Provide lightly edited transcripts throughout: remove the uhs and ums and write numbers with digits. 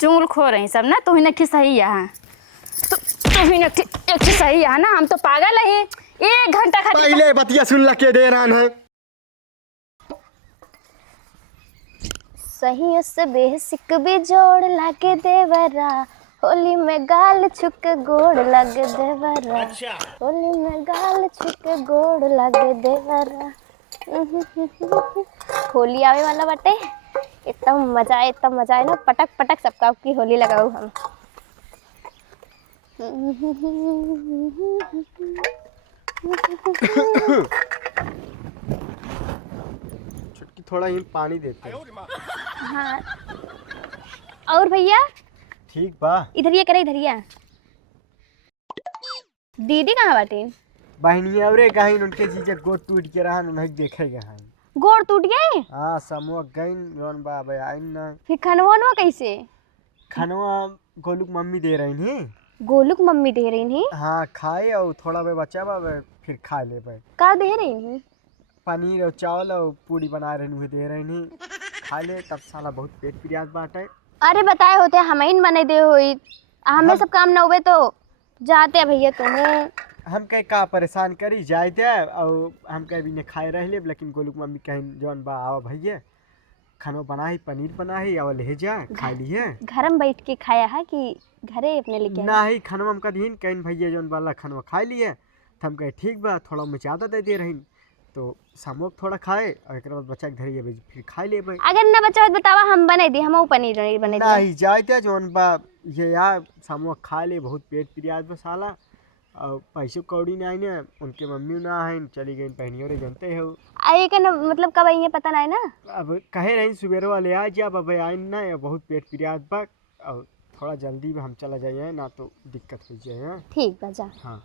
चुंगल खो रही सब ना, तू ही नक्की सही है। तू ही नक्की सही है ना, हम तो पागल है। 1 घंटा खातिर पहले बतिया सुन के दे रहा है। सही से बेसिक भी जोड़ लागे देवरा, होली में गाल छुक गोड़ लागे देवरा। होली में गाल छुक गोड़ लागे देवरा। होली आवे वाला बाटे, इतना मजा है ना, पटक पटक सबका की होली लगाऊ हम। छुटकी थोड़ा ही पानी देते हैं। हाँ और भैया ठीक बा। इधर ये करे, इधर ये। दीदी कहाँ बाटी? बहनी अवरे गहिन उनके जीजे गोड़ टूट के रहा उन्हें देखेगा हैं। गोड़ टूट गए? हाँ समूह गइन रोन बाबा आइन ना। फिर खनवा कैसे? खनवा गोलुक मम्मी दे रही थी। गोलुक मम्मी दे रही थी? हाँ खाए और थोड़ा बे बचा बा फिर खा ले बे। का दे रही थी? पनीर और चावल और पूरी बना रही हुए दे रही थी, खा ले तब साला बहुत पेट प्यास बाटे। अरे बताए होते हमें इन बने दे हुई, हमें सब काम न हुए तो जाते भैया तुम्हें। हम कहे का परेशान करी जाए दे और हम कहे भी ने खाए रह ले, लेकिन गोलुक मम्मी कहीं जौन बा आवा भैया खाना बना ही पनीर बना ही और ले जा खा लिए। घर में बैठ के खाया है कि घरे अपने लेके ना ही खाना हम का दीन कहीं भैया जौन वाला खाना खा लिए। तो हम कहे ठीक बा, थोड़ा में ज़्यादा दे रही तो सामोक थोड़ा खाए और एक बाद बच्चा के धरिए फिर खा ले। अगर ना बच्चा बतावा हम बने दी, हम पनीर बने ना ही जाए दे जौन बा ये यार सामोक खा ले, बहुत पेट प्यास बा साला और पैसों कौड़ी ना आई ना, उनके मम्मी ना है चली गई पहनियों रे जानते हो। आए का मतलब कब आई है पता नहीं ना। अब कहे रही सुबेरे वाले आ जा अब आए ना, बहुत पेट प्यास बा और थोड़ा जल्दी में हम चला जाइए ना तो दिक्कत हो जाए। ठीक बा जा। हाँ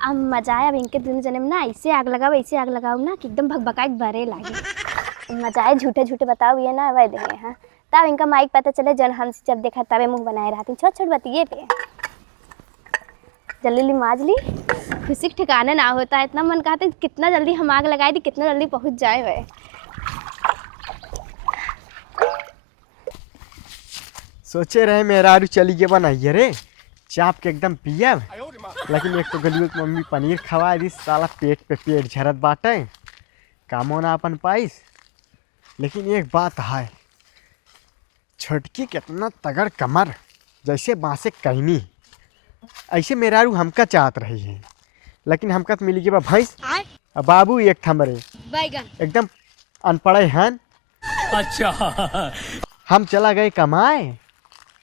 अब मजा आया। अब इनके दोनों जने में ना ऐसे आग लगाओ ना कि एकदम भगभकाए भरे लागे। मजा आए, झूठे झूठे बताओ ये ना वह देंगे। हाँ तब इनका माइक पता चले, जन हमसे जब देखा तबे मुंह बनाए रहती। छोट छोट बतिए पे जल्दी माज ली, खुशी के ठिकाने ना होता है। इतना मन कहते कितना जल्दी हम आग लगाए थी, कितना जल्दी पहुंच जाए वह। सोचे रहे मेहरारू चली के बनाइए रे चाप के एकदम पिया, लेकिन एक तो गलियों की मम्मी पनीर खवा दी, साला पेट पे पेट झरत बाटे कामो ना अपन पाइस। लेकिन एक बात है, छोटकी कितना तगड़ कमर जैसे बांसे कहनी, ऐसे मेहरारू हमका चाहत रही है, लेकिन हमका तो मिली के बा भैंस और बाबू एक थमरे एकदम अनपढ़े हैं। अच्छा हम चला गए कमाए,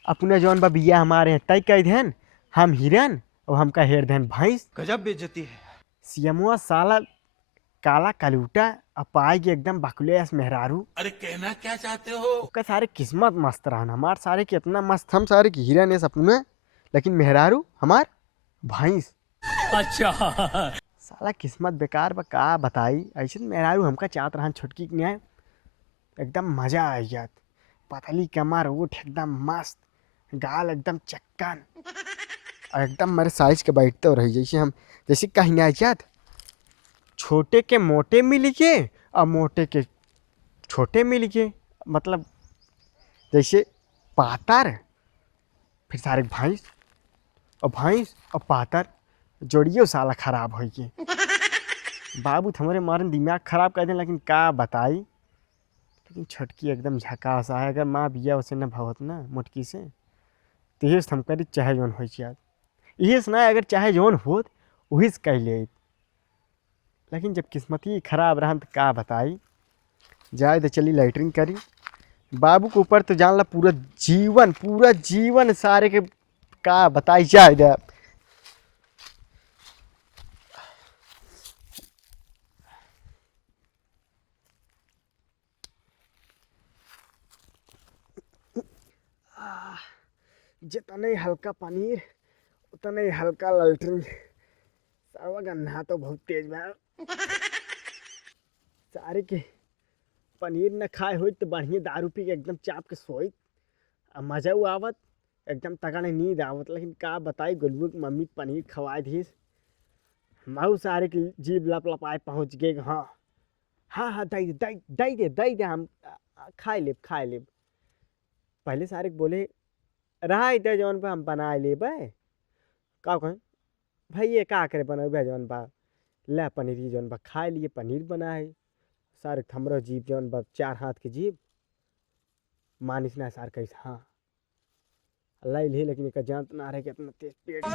अपने जौन बा बिया हमारे हैं तय कह देन हम हिरन और हमका हेर देन भैंस। गजब बेइज्जती है। सियमुआ साला काला कलूटा अब पाएगी एकदम बकुलेस मेहरारू। अरे कहना क्या चाहते हो? उसका सारे किस्मत मस्त रहन, हमार सारे के इतना मस्त, हम सारे की हिरन है सपने, लेकिन मेहरारू हमार भैंस। अच्छा साला किस्मत बेकार बा का बताई। ऐसे मेहरारू हमका चाहत रहन छोटकी के न्याय, एकदम मजा आ जात। पतली कमर उठ एकदम मस्त, गाल एकदम चक्कन और एकदम मेरे साइज के बैठते रही, जैसे हम जैसे कहीं नहीं जात। छोटे के मोटे मिल के और मोटे के छोटे मिल के, मतलब जैसे पातर फिर सारे भैंस और पातर जोड़ियो साला खराब हो गए। बाबू हमारे मारन दिमाग खराब कर दें, लेकिन का बताई। लेकिन छोटकी एकदम झकास है, अगर माँ बिया उसे न भवत ना मोटकी से तो ये हम करी चाहे जौन हो याद ये सुना, अगर चाहे जौन हो वही से कह ले। लेकिन जब किस्मत ही खराब रहा तो का बताई। जाए तो चली लैटरिन करी, बाबू के ऊपर तो जान ला पूरा जीवन सारे के का बताई जाए दे। जितना ही हल्का पनीर उतना ही हल्का लैटरिन। सारा गन्ना तो बहुत तेज बा। सारे के पनीर न खाए हुई तो बढ़िया दारू पी के एकदम चाप के सोई और मजा आवत, एकदम तगड़े नींद आवत। लेकिन का बताई गोलू की मम्मी पनीर खवाए थी, मऊ सारे की जीभ लप लपाए पहुँच गए। हाँ हाँ हाँ दई दे हम खा लेब पहले सारे के बोले रहा इधर जौन बा हम बना लेबै का कहें भाई ये का करे बनबे जौन बा ले पनीर जौन बा खा लिए पनीर बनाए सारे हमरो जीव जौन बा 4 हाथ के जीव मानिस ना सार कैसे हाँ लाई ले लेकिन एक जानत ना रहे कि अपना तेज पेट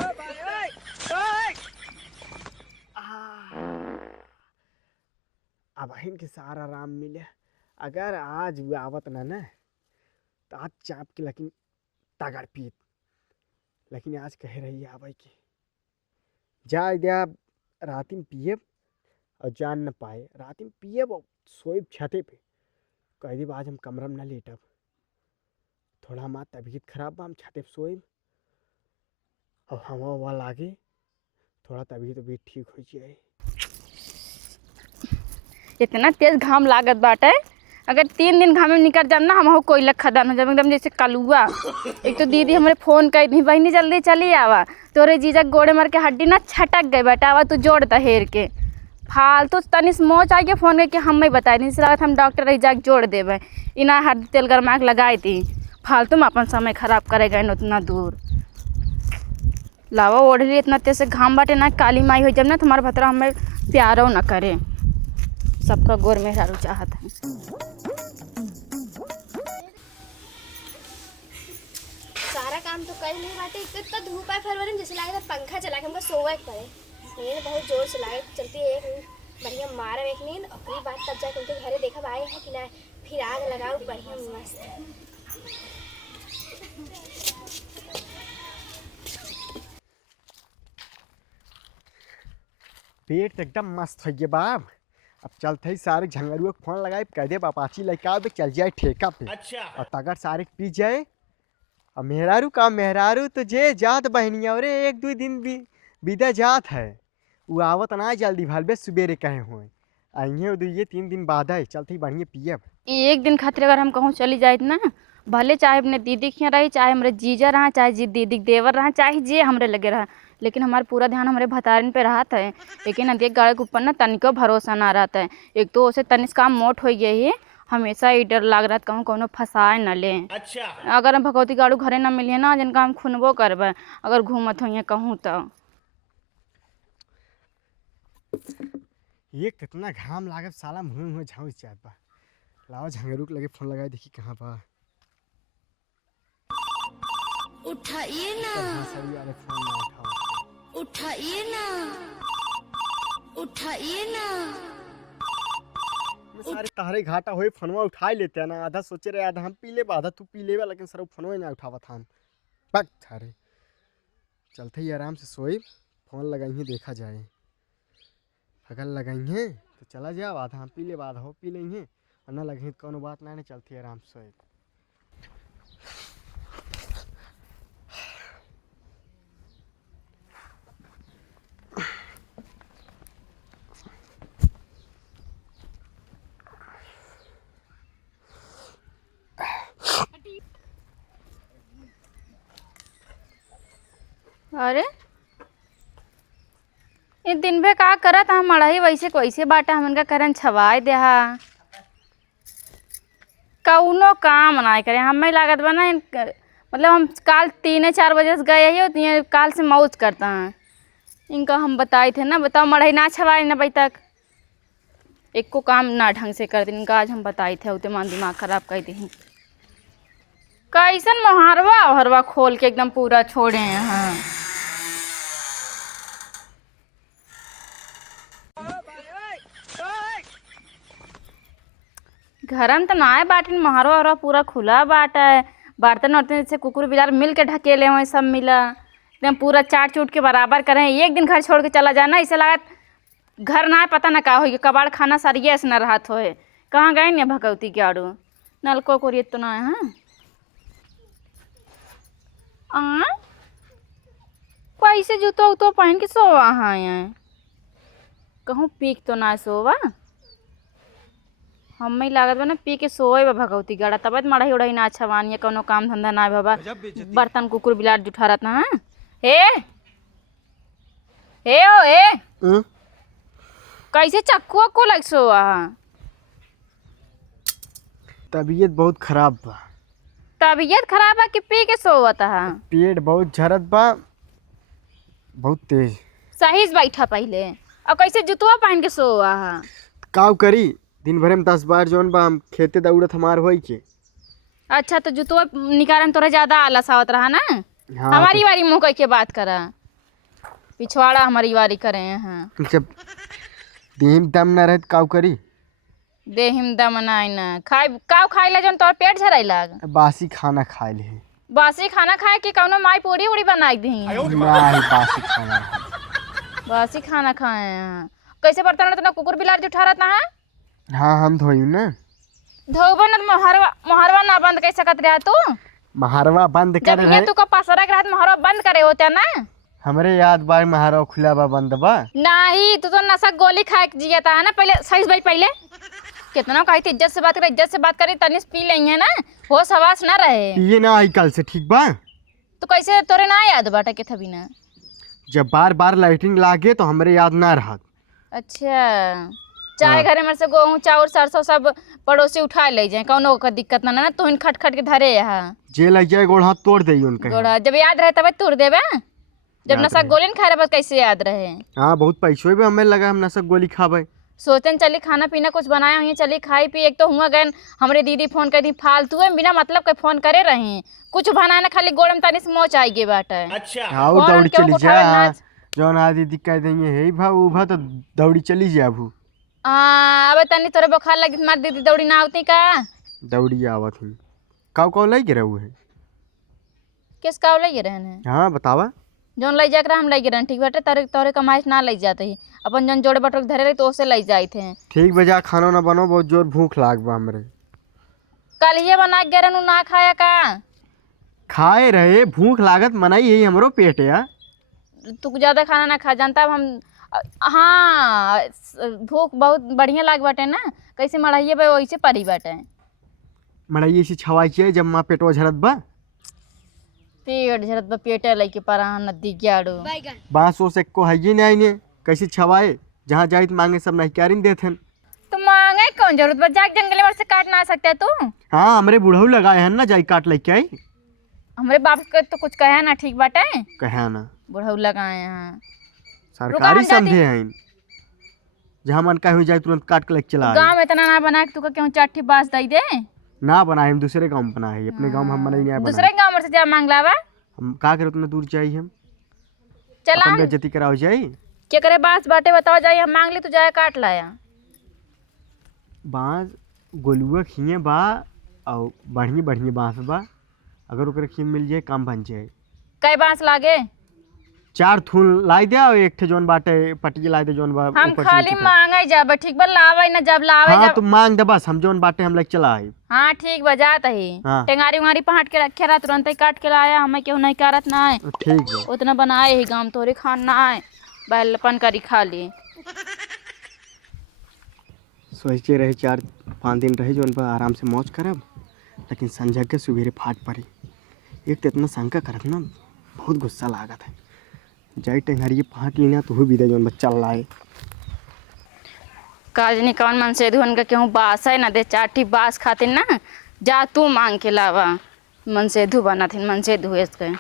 अब इनके सारा आराम मिले अगर आज वो आवत ना तो आज चाप के लेकिन तगड़ पीत लेकिन आज कह रही है आवे की जा दिया रात में पिएब और जान न पाए रात में पिएब और सोएब छते पे कह दी आज हम कमरा में न लेटब थोड़ा हमार तबीयत खराब बा हम छते पे सोएब और हवा हवा लागे थोड़ा तबीयत ठीक हो जाए। इतना तेज घाम लागत बाटे अगर 3 दिन घाम में निकल जाम ना हम कोयला खदान हो जाए एकदम जैसे कलुआ। एक तो दीदी हमारे फ़ोन कर दी बहनी जल्दी चली आवा तोरे जीजा गोड़े मार के हड्डी ना छटक गई बेटा आवा तू जोड़ दहेर के फालतू तनिस मोच आके फ़ोन करके हमें बताई दी लागत हम डॉक्टर रही जाके जोड़ देवे इना हड्डी तेल गरमा के लगाई थी फालतू में अपन समय खराब करे गए उतना दूर लावा ओढ़ ली इतना तेज से घाम बाटे ना काली माई हो जब ना तुम्हारा भतरा हमें प्यारो न करे सबका गोर में हरू चाहत है। सारा काम तो कर नहीं पाते इतना धूप है फरवरी में जैसे लगे था पंखा चला के हमको सोवा के पड़े नींद बहुत जोर से लागे चलती है एक बढ़िया मारा एक नींद और कई बात तब जाके उनके घरे देखा आए हैं कि ना फिर आग लगाओ बढ़िया मस्त। पेट तो एकदम मस्त हो गया बाप अब चलते ही सारे झंगरुआ को फोन लगाए कह दे अपाची लेके आओ तो चल जाए ठेका पे अच्छा और तगर सारे पी जाए और मेहरारू तो जे जात बहनिया और 1-2 दिन भी बीदा जात है वो आवत ना जल्दी भालबे सुबेरे कहे हुए आइए 2-3 दिन बाद है चलते ही बढ़िया पियब एक दिन खातिर अगर हम कहूँ चली जाए ना भले चाहे अपने दीदी के यहाँ रही चाहे हमारे जीजा रहा चाहे दीदी के देवर रहा चाहे जे हमरे लगे रहा लेकिन हमारा पूरा ध्यान हमारे भतारन पे रहा था लेकिन देख गाड़ी के ऊपर ना तनिको भरोसा ना रहता है एक तो उसे तनिस काम मोट हो गई है हमेशा ही डर लग रहा कहूँ कौनो फंसाए न ले अच्छा अगर हम भगवती गाड़ू घरे ना मिलिए ना जिनका हम खुनबो करबे अगर घूमत हो कहूँ तो ये कितना घाम लागत साला मुँह झाँस जात बा लाओ झंगरू के लगे फोन लगाए देखी कहाँ बा उठाइए ना सभी वाले फोन ना उठाओ उठाइए ना उठाइए ना सारे तारे घाटा होए फोनवा उठा लेते हैं ना आधा सोचे रहे आधा हम पी ले आधा तू पी लेवा लेकिन सर फोनवा ना उठावा था बक थारे चलते ही आराम से सोए फोन लगाइए देखा जाए अगर लगाइए तो चला जाओ आधा हम पी ले आधा हो पी लेंगे और ना लगे तो कोनो बात ना चलती आराम से सोए अरे ये दिन भर का करत हम मड़ाई वैसे बाटा हम इनका करन छवाए दे कौनो काम ना करे हमें लागत बना मतलब हम काल 3-4 बजे से गए ही होती हैं काल से मौज करता हैं इनका हम बताए थे ना बताओ मड़ाई ना छवाए ना भाई तक एक को काम ना ढंग से कर दी इनका आज हम बताए थे उतने मान दिमाग खराब कर दी कैसन मोहरवा खोल के एकदम पूरा छोड़े हैं हाँ घर में तो ना है बाटे मोहरवा पूरा खुला बाटा है बर्तन वर्तन से कुकुर बिलार मिल के ढकेले हुए सब मिला एकदम पूरा चाट चूट के बराबर करें एक दिन घर छोड़ के चला जाना इसे लागत घर ना है पता ना का हो कबाड़ खाना सरिये से न रहा हो कहाँ गए न भगवती के आड़ू नलको को तो ना है हाँ कैसे जूतो उतो पहन के सोवा हाँ कहूँ पीक तो ना सोवा हमें लागत बा ना पी के सोए बा भगवती गड़ा तब मड़ाई उड़ाई ना अच्छा बानी कोनो काम धंधा ना बाबा बर्तन कुकुर बिलाट जुठा रहता है हे ओ हे कैसे चक्कू को लग सोआ तबीयत बहुत खराब बा। तबीयत खराब है कि पी के सोवत है? पेट बहुत झरत बा, बहुत तेज। सही से बैठा पहले। और कैसे जुतवा पहन के सोवा है? काव करी, दिन भर में 10 बार जौन बा हम खेते दौड़त हमार होई के। अच्छा तो जुतवा निकालन तोरा ज्यादा आलस आवत रहा ना। हाँ, हमारी वारी मुँह कह के बात करा, पिछवाड़ा हमारी वारी करे हैं। जब देह में दम न रहे काव करी। देहिम दम नाई ना खाए काव खाइला जौन तोर पेट झराई लाग। बासी खाना खाए ले। बासी खाना खाए कि कौनो माई पूरी उड़ी बनाई दी? नहीं, बासी खाना। बासी खाना खाए हैं। कैसे बर्तन तना कुकुर बिलार जुठा रहता है? हाँ हम धोई ना। धोबो न मोहरवा ना बंद कर सकत रहा तू? महारवा बंद जब कर ये रहे। तू का पासरा के रात मोहरवा बंद करे होते ना। हमरे याद बार महारवा खुला बा बंद बा। नहीं तू तो नशा गोली खाए के जियता है ना। पहले सही से पहले कितना कही थी इज्जत से बात करे, इज्जत से बात करे तनिस पी लेंगे ना, होश हवास ना रहे। ये ना आई कल से ठीक बा। तो कैसे तोरे ना याद बाटा के थबी ना? जब बार बार लाइटिंग लागे तो हमरे याद ना रहत। अच्छा चाय घरे में से गेहूँ चाउर सरसों सब पड़ोसी उठा ले जाए, कौनो का दिक्कत ना ना। तू खट खट के धरे यहाँ जे लग जाए गोड़ हाथ तोड़ दे उनके। गोड़ा जब याद रहे तब तोड़ देवे। जब याद नशा रहे। गोली खा रहे बस कैसे याद रहे? हाँ बहुत पैसों भी हमें लगा हम नशा गोली खाबे। सोचन चली खाना पीना कुछ बनाया हुई चली खाई पी। एक तो हुआ गए हमरे दीदी फोन कर दी फालतू है बिना मतलब के फोन करे रहे। कुछ बनाए ना खाली गोड़ में तनी से मोच आई गे बाटे। हाँ वो फोन दौड़ी क्यों चली उठावे जा। ना? जौन आदि दिक्कत देंगे हे भा उ भा तो दौड़ी चली जा भू। अब तनी तोरे बुखार लगी मार दीदी दौड़ी ना आवती का? दौड़ी आवत हूँ। काव लग गिरा है। किस का लगे रहने? हाँ बतावा। जौन ले जाकर हम ले गिरन ठीक बाटे। तोरे तोरे कमाइश ना ले जाते ही अपन जौन जोड़े बटोर धरे रहे तो उसे ले जाए थे। ठीक बजा खाना ना बनो, बहुत जोर भूख लाग बा हमरे। कल ये बना के गरन ना खाया का? खाए रहे भूख लागत मनाई यही हमरो पेट है। तू ज्यादा खाना ना खा जानता अब हम। हाँ भूख बहुत बढ़िया लाग बाटे ना। कैसे मढ़ाइए बे वैसे परी बाटे। मड़ाई से छवाई चाहिए जब माँ पेटवा झरत बा। पेट झरत बा पेटे लइके पराहा नदी ग्याड़ो। बांस ओस एको है नहीं ने कैसे छवाए। जहाँ जाए मांगे सब नहीं क्यारिन देथन। तो मांगे कौन जरूरत बा? जाके जंगले में से काट ना सकते तू? हाँ हमरे बुढ़ऊ लगाए हैं ना जाई काट लेके आई। हमरे बाप के तो कुछ कहे ना ठीक बाटे। कहे ना बुढ़ऊ लगाए हैं सरकारी समझे हैं। जहाँ मन का हो जाए तुरंत काट के लेके चला आए। गाँव में इतना ना बना के तू क्यों चाठी बांस दई दे? ना बनाए हम दूसरे गाँव में बनाए अपने गाँव में हम बनाई नहीं दूसरे गाँव में से जा मांग लावा। हम का करे उतना दूर चाहिए हम चला अपन बेइज्जती कराओ जाई। क्या करे बांस बाटे बताओ जाए हम मांग ली तू जाए काट लाया। बांस गोलुआ खिए बा और बढ़िया बढ़िया बांस बा। अगर ओकरे खिए मिल जाए काम बन जाए। कई बांस लागे? 4 थून लाई दे और एक ठे जोन बाटे पट्टी लाई दे जोन बा हम ऊपर से खाली नीचे तक। मांगे जाब ठीक बा लावे ना जब लावे हाँ जब। तो मांग दे बस हम जोन बाटे हम लेके चला आई। हाँ ठीक बा जात ही। हाँ। टेंगारी उंगारी पहाट के रखे रहा तुरंत ही काट के लाया। हमें क्यों नहीं करत ना है ठीक है। उतना बनाए ही गाँव तोरे खान ना है बहलपन करी खा ली। सोचे रहे 4-5 दिन रहे जोन पर आराम से मौज करब, लेकिन संझा के सुबेरे फाट पड़ी। एक तो इतना शंका करत ना बहुत गुस्सा लागत है। जाई टेंगारी फाट लेना तो भी दे जोन बच्चा लाए। काजनी कौन मन से धुन का क्यों बास है ना दे चाटी बास खातिर ना। जा तू मांग के लावा। मन से धु बना थी मन से धुए के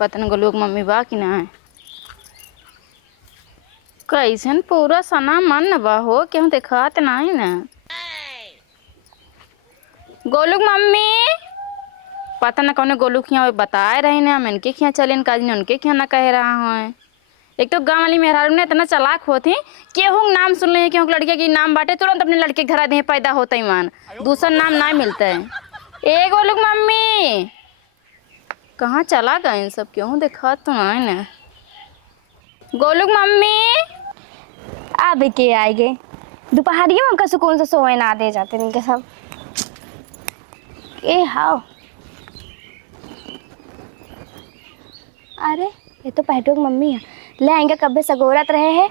पतन को लोग मम्मी बा कि ना। कैसन पूरा सना मन बा हो क्यों दिखात नहीं ना। गोलू मम्मी पता ना कौन गोलू खिया बताए रही ना हम इनके खिया चले काजनी उनके खिया ना कह रहा हूँ। एक तो गाँव वाली मेहरारू ने इतना चलाक होती केहू नाम सुन ले क्यों लड़के की नाम बाटे तुरंत अपने लड़के घर दे पैदा होता ही मान दूसरा नाम ना मिलता है। ए गोलू मम्मी कहाँ चला गए इन सब क्यों देखा तो नहीं ना। गोलू मम्मी अब के आए गए दोपहरिया में हमका सुकून से सोए ना दे जाते नहीं के सब। ए हाओ अरे ये तो पहटू की मम्मी है। ले आएंगे कब सगोरत रहे हैं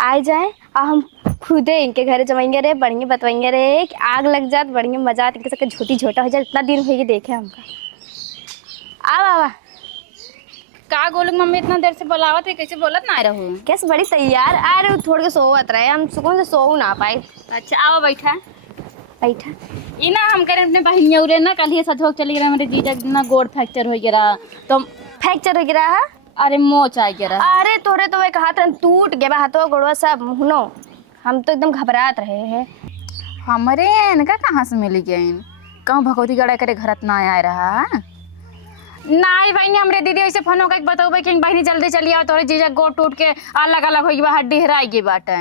आए जाए और हम खुदे इनके घर जमाएंगे रे बढ़िया बतवाएंगे रे कि आग लग जात बढ़िया मजा आती इनके सबके झूठी झोटा हो जाए। इतना दिन हो देखे हमका। आवा का गोलू मम्मी इतना देर से बुलावत है कैसे बोलत ना रहू। कैसे बड़ी तैयार अरे थोड़ी के सोवत रहे हम सुकून से सो ना पाए। अच्छा आओ बैठा। बैठा। ये ना हम करें अपने बहनियों रे ना कल ही सजोग चली गए मेरे जीजा ना गोड़ फ्रैक्चर हो गया तो फ्रैक्चर हो गिरा है। अरे मोच आ गया। अरे तोरे तो एक हाथ टूट गया बा, हाथों गोड़वा सब मुहनो। हम तो एकदम घबरात रहे हैं। हमारे इनका कहाँ से मिल गया इन कहूँ भगवती गड़ा करे घर ना आ रहा नहीं बहनी हमरे दीदी वैसे फोन होकर बताओ कि बहनी जल्दी चली आओ तोरे जीजा गोड़ टूट के अलग अलग हो गई हड्डी हेराएगी बाटे।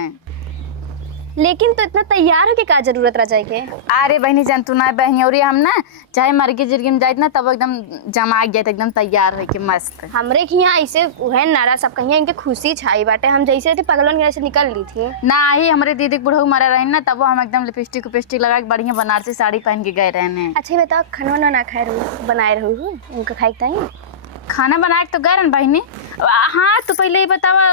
लेकिन तो इतना तैयार हो के का जरूरत रह जाएगी। अरे बहनी जान तू ना बहनी और हम ना चाहे मरगी जिरगी में जाए ना तब एकदम जमा गया एकदम तैयार हो के मस्त। हमरे के यहाँ ऐसे उहे नारा सब कहीं इनके खुशी छाई बाटे। हम जैसे थे पगलन के से निकल ली थी ना ही हमारे दीदी बुढ़ऊ मरा रहे ना तब हम एकदम लिपस्टिक उपिस्टिक लगा के बढ़िया बनारसी साड़ी पहन के गए रहने। अच्छा ये बताओ खाना ना खाए रहू बनाए रहू इनको खाए ताई खाना बना के तो गए रहन बहनी। हाँ तो पहले ही बतावा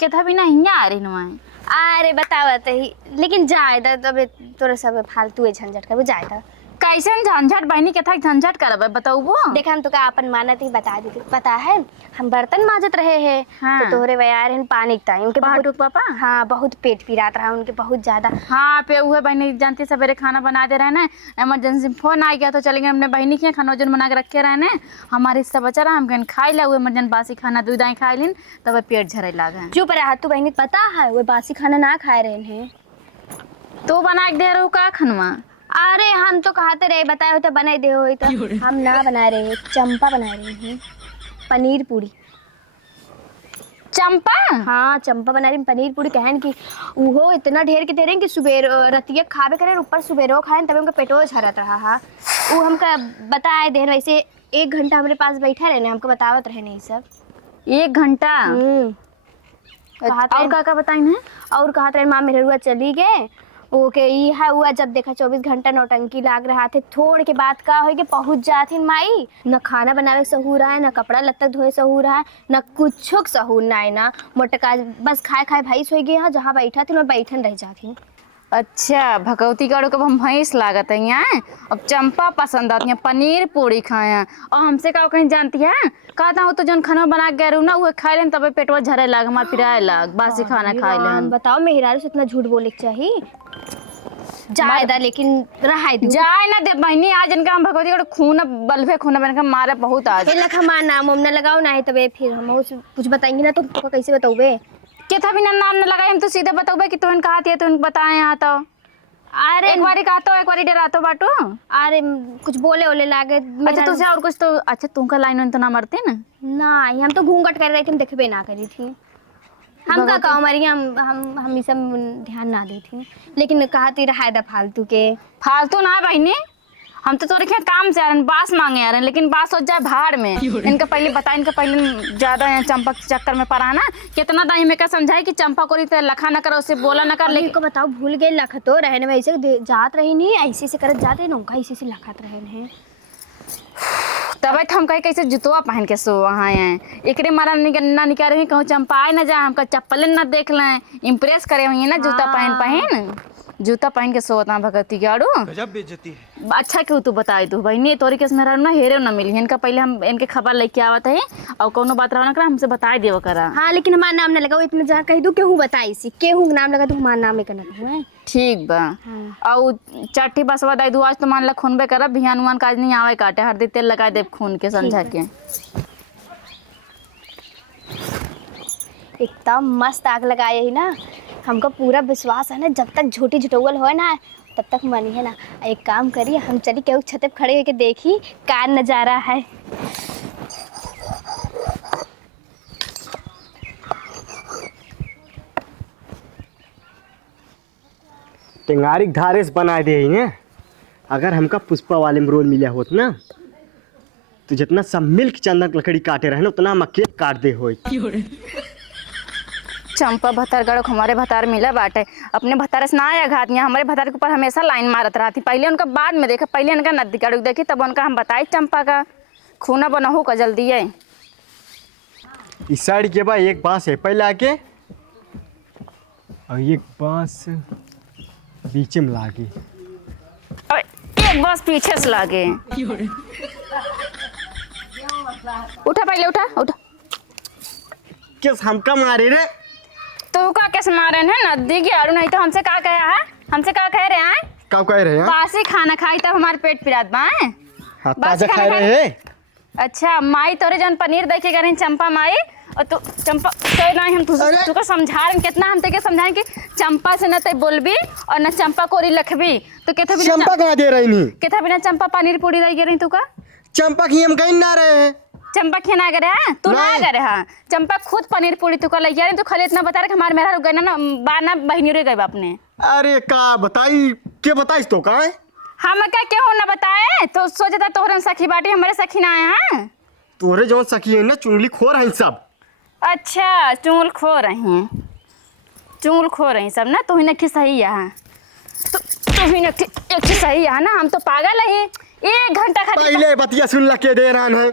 केथा भी ना हियाँ आ रही ना। अरे बतावत ही लेकिन जाए तब तोरा सब फालतू है झंझट कर जाए था कैसे झंझट बहनी केथा झंझट करब बताऊबो। देखा हम तो का अपन मानत ही बता दी पता है। हम बर्तन माजत रहे हैं हाँ। तो तोहरे वयार हैं पानी के टाइम उनके बहुत पापा हाँ बहुत पेट पीरात रहा उनके बहुत ज्यादा। हाँ पे हुए बहनी जानती सवेरे खाना बना दे रहे ना इमरजेंसी फोन आ गया तो चले गए हमने बहनी के खाना वजन बना के रखे रहे ना हमारे हिस्सा बचा रहा हम कहीं खाई ला इमरजेंसी बासी खाना दूध आई खाई लिन तब पेट झरे लागे। चुप रहा तू बहनी पता है वो बासी खाना ना खाए रहे हैं तो बना के दे रहे का खनवा। अरे हम तो कहते रहे बताए हो तो बनाए दे हो तो हम ना बना रहे हैं चंपा बना रहे हैं पनीर पूरी। चंपा हाँ चंपा बना रही हैं पनीर पूरी कहन की उहो इतना ढेर के दे रहे हैं कि सुबेर रतिया खावे करे ऊपर सुबेरो खाए तब उनका पेटो झरत रहा है। वो हमका बताए दे वैसे 1 घंटा हमारे पास बैठा रहे हमको बतावत रहे नहीं सब 1 घंटा। और का बताई है और कहा रहे माँ मेरे रुआ चली गए ओके ये है हुआ जब देखा 24 घंटा नौटंकी लाग रहा थे थोड़ के बाद का हो के पहुंच जाती माई न खाना बनावे सहूर है न कपड़ा लत्ता धोए सहूर है न कुछ सहूर ना ना मोटका बस खाए खाए भाई सो गए जहाँ बैठा थी मैं बैठन रह जाती। अच्छा भगवती गढ़ को हम भैंस लागत है यहाँ अब चंपा पसंद आती है पनीर पूरी खाए और हमसे का कहीं जानती है कहता हूँ तो जन खाना बना के गए ना वो खाए लेन तब पेटवा झरे लाग हमारे पिराए लाग बासी खाना खाए लेन। बताओ मेहरारू से इतना झूठ बोले के चाहिए जायदा लेकिन रहा जाए ना दे बहनी आज इनका हम भगवती गढ़ खून बल्फे खून बन का मारे बहुत आज हमारा नाम वाम ना लगाओ ना है तबे फिर हम कुछ बताएंगे ना तो कैसे बताओगे केथा भी ना नाम न लगाए हम तो सीधे बताओगे कि तुम कहा थी तुम बताए यहाँ तो। अरे एक बारी कहता एक बारी डरातो बाटो। अरे कुछ बोले ओले लागे अच्छा तुझे और कुछ तो अच्छा तुमका लाइन तो ना मरते ना नहीं हम तो घूंघट कर रहे थे हम देखबे ना करी थी हम का कहूँ हमारी हम ये सब ध्यान ना दी थी लेकिन कहा थी रहा था फालतू के फालतू ना बहनी हम तो तोरे काम से आ रहे हैं बास मांगे आ रहे हैं लेकिन बास हो जाए भाड़ में। इनका पहले बता इनका पहले ज्यादा चंपा के चक्कर में पड़ा ना कितना टाइम में क्या समझाए कि चंपा को लखा न करो उससे बोला न कर लेकिन को बताओ भूल गए लख तो रहने में ऐसे जात रही नहीं ऐसे से करत जाते नौका ऐसे से लखत रहे हैं तब हम कहीं कैसे जुतवा पहन के सो वहाँ आए एक मारा ना निकाल रही कहूँ चंपा आए ना जाए हमका चप्पल न देख लें इम्प्रेस करे हुई ना जूता पहन जूता पहन के सोता भगवती गाड़ू गजब बेइज्जती है। अच्छा क्यों तू बताई तू बहनी तोरी केस में ना हेरे ना मिली इनका पहले हम इनके खबर लेके आवत है और कोनो बात रहा ना करा हमसे बताई देव करा। हाँ लेकिन हमारा नाम ना लगाओ इतना जहाँ कह दो केहू बताई सी केहू नाम लगा तो हमारा नाम लेकर ना ठीक बा। और चट्टी बस बताई दू आज तो मान ला खून बे करब बिहान उहान काज नहीं आवे काटे हरदी तेल लगा दे खून के समझा के इतना मस्त आग लगाए ही ना हमको पूरा विश्वास है ना जब तक झूठी झुटौल हो ना तब तक मनी है ना। एक काम करिए हम चली केहू छत पे खड़े होके देखी का नजारा है। टेंगारी धारेस बना दे हैं अगर हमका पुष्पा वाले में रोल मिला होत ना तो जितना सब मिल के चंदन लकड़ी काटे रहे ना उतना हम अकेले काट दे हो। चंपा भतार गढ़ हमारे भतार मिला बाटे अपने भतार से ना आया घात यहाँ हमारे भतार के ऊपर हमेशा लाइन मारत रहा थी पहले उनका बाद में देखा पहले उनका नदी गढ़ देखी तब उनका हम बताई चंपा का खूना बनहू का जल्दी है। इस साइड के बाद एक बांस है पहले आके और एक बांस बीच में लागे और एक बस पीछे से लागे। उठा पहले उठा उठा किस हमका मारे रे तू का कैसे मारे हैं नदी के आड़ू नहीं तो हमसे क्या कहा है हमसे क्या कह रहे हैं का कह रहे हैं? बासी खाना खाई तब हमारे पेट पिरात बा हैं? हाँ बस ताजा खाना खा रहे हैं। अच्छा माई तोरे जन पनीर देखे करें चंपा माई और तू चंपा तो नहीं हम तुझको समझा रहे कितना हम तेके समझाएं कि चंपा से न ते बोलबी और न चंपा कोरी लखबी तो केथा बिना चंपा कहाँ दे रही नहीं? केथा बिना चंपा पनीर पूरी दे रही तू का चंपा की हम कहीं ना रहे हैं। चंपा खेना करे हैं तू ना नहीं। करे हाँ चंपा खुद पनीर पूरी तू का ले रही तू खाली इतना बता रहे कि हमारे मेरा रुक गए ना बाना बहनी रे गए अपने अरे का बताई के बताइस तो का है? हम क्या क्यों ना बताए तो सोचता तोहरन सखी बाटी हमारे सखी ना आए हैं। तोरे जो सखी है ना चुंगली खो रही सब। अच्छा चुंगल खो रही सब ना तू ही नखी सही है तू ही नखी एक सही है ना हम तो पागल है 1 घंटा खातिर पहले बतिया सुन ला के दे रहा है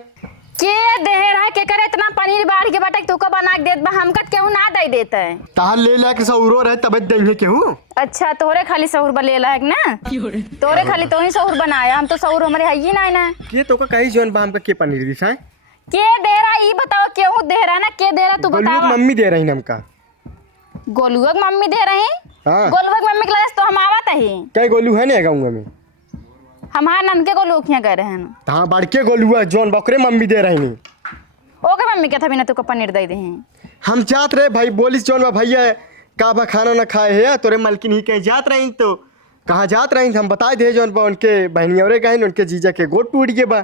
के दे रहा है के करे इतना पनीर बाढ़ के बटक तू को बना के देत बा हमका केहू ना दे देता है तार ले ला के सौरो रहे तब देंगे केहू। अच्छा तोरे खाली सहूर बा लेला है ना तोरे खाली तो ही सहूर बनाया हम तो सहूर हमारे है ही ना के तो का कही जोन बाम का के पनीर दिस है? के दे रहा ई बताओ केहू दे रहा ना के दे रहा तू गोलू बता की मम्मी दे रही नमका। गोलुआ की मम्मी दे रही हाँ गोलुआ की मम्मी के लास तो हम आवत ही कई गोलू है ना गाँव में? हमारे ननके को लोखियां कर रहे हैं हाँ बड़के गोलुआ जोन बकरे मम्मी दे रही नहीं। ओके मम्मी क्या था बिना तुको पनीर दे दे हम जात रहे भाई बोलिस जोन बा भैया का बा खाना ना खाए है तोरे मालकिन ही कहीं जात रही तो कहाँ जात रही हम बता दे जोन बा उनके बहनी और कहीं उनके जीजा के गोट टूट गए बा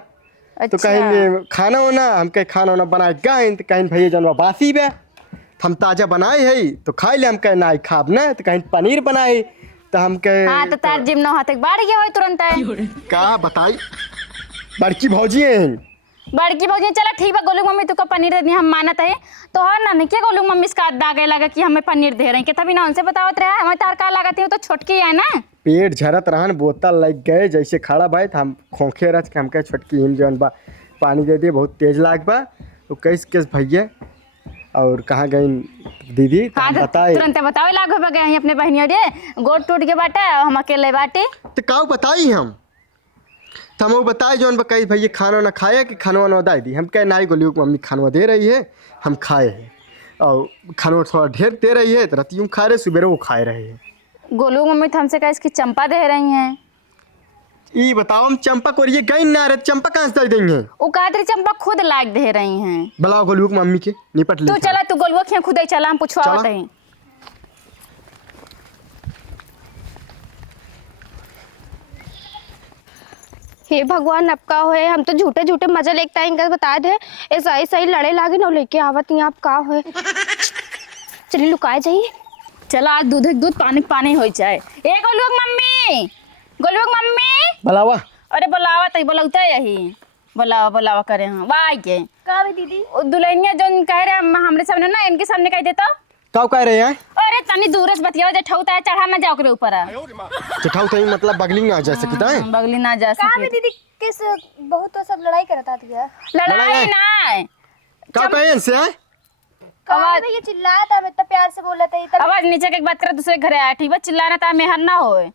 तो कहीं खाना होना हम कहीं खाना होना बनाए गए तो कहीं भैया जोन बा बासी बा हम ताजा बनाए है तो खाए ले हम कहीं ना खाब ना तो कहीं पनीर बनाए तो हम कहे हाँ तो तार जिम न हाथ बाढ़ गया हो तुरंत का बताई बड़की भौजी हैं बड़की भौजी चला ठीक बा गोलू मम्मी तुको पनीर दे दी हम मानत है तो हर ना क्या गोलू मम्मी इसका दागे लगा कि हमें पनीर दे रही कितना भी ना उनसे बतावत रहा हमें तार का लगाती हूँ तो छोटकी है ना पेट झरत रहन बोतल लग गए जैसे खड़ा भाई हम खोखे रच के हम कहे छोटकी हिम जौन बा पानी दे दिए बहुत तेज लाग बा तो कैस कैस भैया और कहाँ गई दीदी हाँ तो बताए तुरंत बतावे लागो बा गए अपने बहनियों रे गोट टूट के बाटे हम अकेले बाटे तो का बताई हम तो हम बताए जौन कही भैया खाना ना खाया कि खाना ना दाई दी हम कहे नाई गोलियों की मम्मी खाना दे रही है हम खाए हैं और खाना थोड़ा ढेर दे रही है तो रतियों खा रहे सुबह वो खाए रहे हैं। गोलू मम्मी तो हमसे कहा इसकी चंपा दे रही हैं ये बताओ हम चंपा को ये गई ना रहे चंपा कहाँ से दे देंगे? वो कहते चंपा खुद लाग दे रही हैं बुलाओ गोलू की मम्मी के निपट ले तू चला तू गोलुआ खिया खुद ही चला हम पूछवा चला। नहीं हे भगवान अब का होए हम तो झूठे झूठे मजा लेके आएंगे बता दे ऐसा ही सही लड़े लागे ना लेके आवत यहाँ आप का होए चलिए लुकाए जाइए चला आज दूध दूध पानी पानी हो जाए ए गोलुआ की मम्मी बुलावा अरे बुलावा तो बुलाता यही बुलावा करे हाँ वाह के का बे दीदी दुल्हनिया जो कह रहे हमरे सामने ना इनके सामने कह देता कब कह रहे हैं? अरे तनी दूर से बतिया जे ठौता है चढ़ा ना जाओ करे ऊपर चिठाऊ तो मतलब बगली ना जा सकता है। बगली ना जा का बे सके दीदी किस बहुत तो सब लड़ाई करता था लड़ाई ना कब कहे इनसे हैं? आवाज ये चिल्लाया था इतना प्यार से बोला था तब आवाज नीचे के बात कर दूसरे घरे आया ठीक बा चिल्लाना था मेहर ना होए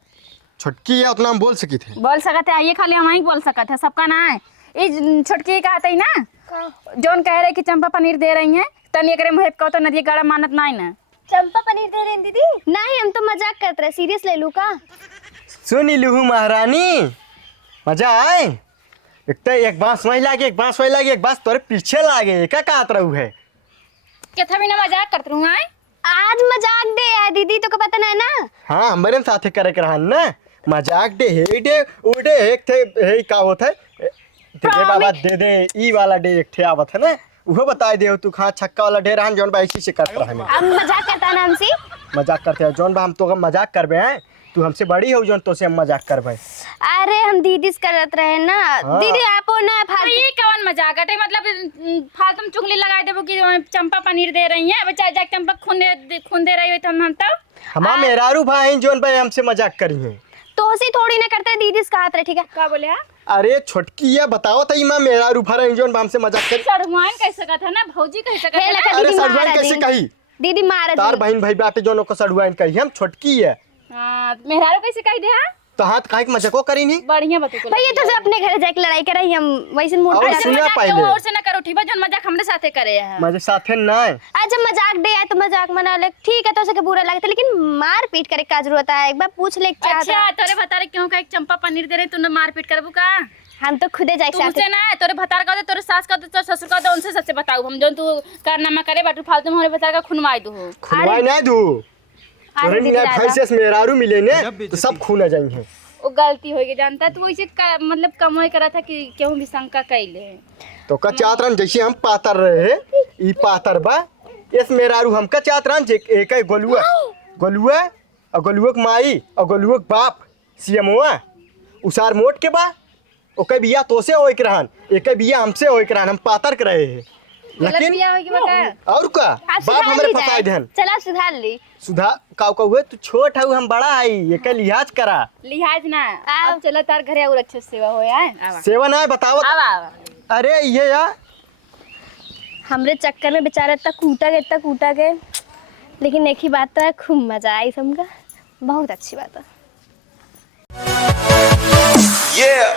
छुटकी है उतना हम बोल सकी थे बोल सकते है ये खाली हम ही बोल सकते है सबका ना है ये छोटकी कहते ही ना जोन कह रहे कि चंपा पनीर दे रही हैं तनी एकरे मुहे कहो तो नदी गाड़ा मानत नहीं ना चंपा पनीर दे रही दीदी नहीं हम तो मजाक करते रहे सीरियस ले लूं का सुनी लूहू महारानी मजा आए एक बांस वही लागे एक बांस वही लागे एक बांस तोरे पीछे लागे क्या कहत रहू है केथा भी ना मजाक करत रहूं आए आज मजाक दे यार दीदी तो को पता नहीं ना हाँ हमारे साथे करे के रहन ना मजाक डे हे डे उडे एक थे हे का होत है दे बाबा दे ई वाला डे एक थे आवत है ना वो बता दे तू खा छक्का वाला ढेर हम जौन बाइसी से करत रहने हम मजाक करता ना हमसे मजाक करते हैं जौन बा हम तो मजाक करबे हैं तू हमसे बड़ी हो जौन तो से हम मजाक करबे अरे हम दीदी से करत रहे ना हाँ। दीदी आपो ना तो ये कौन मजाक है मतलब फालतू में चुगली लगा देबो कि चंपा पनीर दे रही है बच्चा जाके चंपा खून दे रही हो तो हम तो हमार मेहरारू भाई जौन भाई हमसे मजाक करी है तो उसी थोड़ी ना करते दीदी से कहत रहे ठीक है का बोले हां अरे छोटकी है बताओ तो मां मेहरारू भरा जौन हमसे मजाक करी सड़वान कह सकत है ना भौजी कह सकत है ना अरे सड़वाइन कैसे कही दीदी मार तार बहन भाई बाटे जौन को सड़वाइन कही हम छोटकी है हां मेहरारू कैसे कह दे हां तो हाथ काहे के मजाको करी नहीं बढ़िया बतू को भैया तो से अपने घरे जाके लड़ाई कराई हम वैसे मूड और पे सुना मजाक पहले। केहू और से ना करो ठीक बा जौन मजाक हमरे साथे करे है मजे साथे ना आज जब मजाक डे आए तो मजाक मना ले ठीक है तो उसे बुरा लगता है लेकिन मार पीट करे का जरूरत है एक बार पूछ ले क्या अच्छा तोरे बता रे क्यों का एक चंपा पनीर दे रहे तूने मारपीट करबू का हम तो खुदे जाके तुमसे ना तोरे भतार का दे तोरे सास का दे तोरे ससुर का दे उनसे सच्चे बताऊ हम जौन तू कारनामा करे बाटू फालतू में हमारे भतार का खुनवाई दू खुनवाई ना दू अरे ना भैंसे से मेहरारू मिले ने तो सब खून आ जाएंगे वो गलती हो गई जानता है तू वैसे मतलब कमाई करा था कि केहू भी शंका कैले तो का चातरन जैसे हम पातर रहे ई पातर बा इस मेहरारू हम का चातरन जे एक ही गोलुआ गोलुआ और गोलुआ के माई और गोलुआ के बाप सीएमओआ उसार मोट के बा ओके बिया तोसे होई के रहन एक बिया हमसे होई के रहन हम पातर के रहे हैं लेकिन बिया होई के बता और का बाप हमरे फसाई देन चला सुधार ली सुधा काऊ का हुए तू छोट है हम बड़ा है ये के लिहाज करा लिहाज ना अब चला तार घरे और अच्छे सेवा हो आवा सेवा ना बताओ आवा अरे ये यार हमरे चक्कर में बेचारा इतना कूटा के लेकिन एक ही बात है खूब मजा आई सबका बहुत अच्छी बात है Yeah.